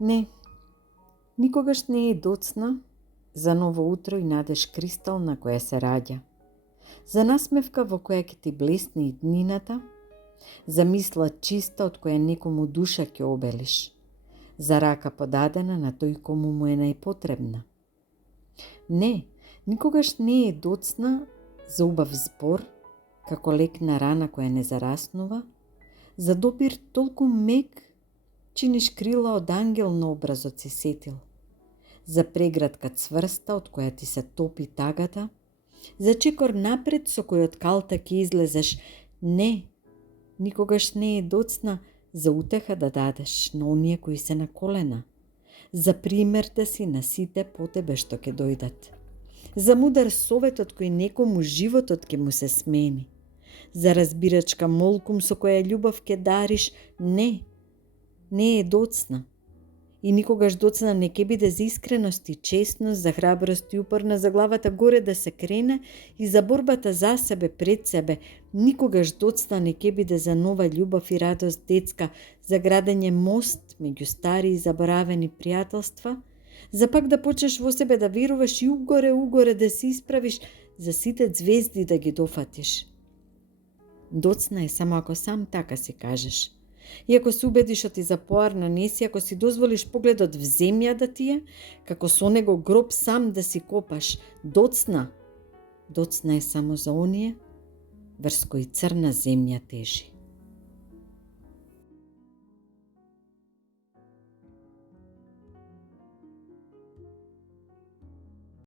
Не, никогаш не е доцна за ново утро и надеж кристал на која се раѓа. За насмевка во која ќе ти блесне и днината, за мисла чиста од која некому душа ќе обелиш, за рака подадена на тој кому му е најпотребна. Не, никогаш не е доцна за убав збор, како лек на рана која не зараснува, за допир толку мек, чиниш крила од ангел на образот си сетил, за преградка цврста од која ти се топи тагата, за чекор напред со кој од калта ќе излезеш. Не, никогаш не е доцна за утеха да дадеш на оние кои се на колена, за пример да си на сите по тебе што ќе дојдат, за мудар совет од кој некому животот ќе му се смени, за разбирачка молкум со која љубов ќе дариш. Не е доцна. И никогаш доцна не ќе биде за искреност и честност, за храброст и упорна, за главата горе да се крене и за борбата за себе пред себе. Никогаш доцна не ќе биде за нова љубов и радост детска, за градење мост меѓу стари и заборавени пријателства, за пак да почнеш во себе да веруваш и угоре да се исправиш, за сите звезди да ги дофатиш. Доцна е само ако сам така си кажеш. И ако се убедиш оти за поарно неси, ако си дозволиш погледот в земја да ти е, како со него гроб сам да си копаш. Доцна е само за оние врз кои црна земја тежи.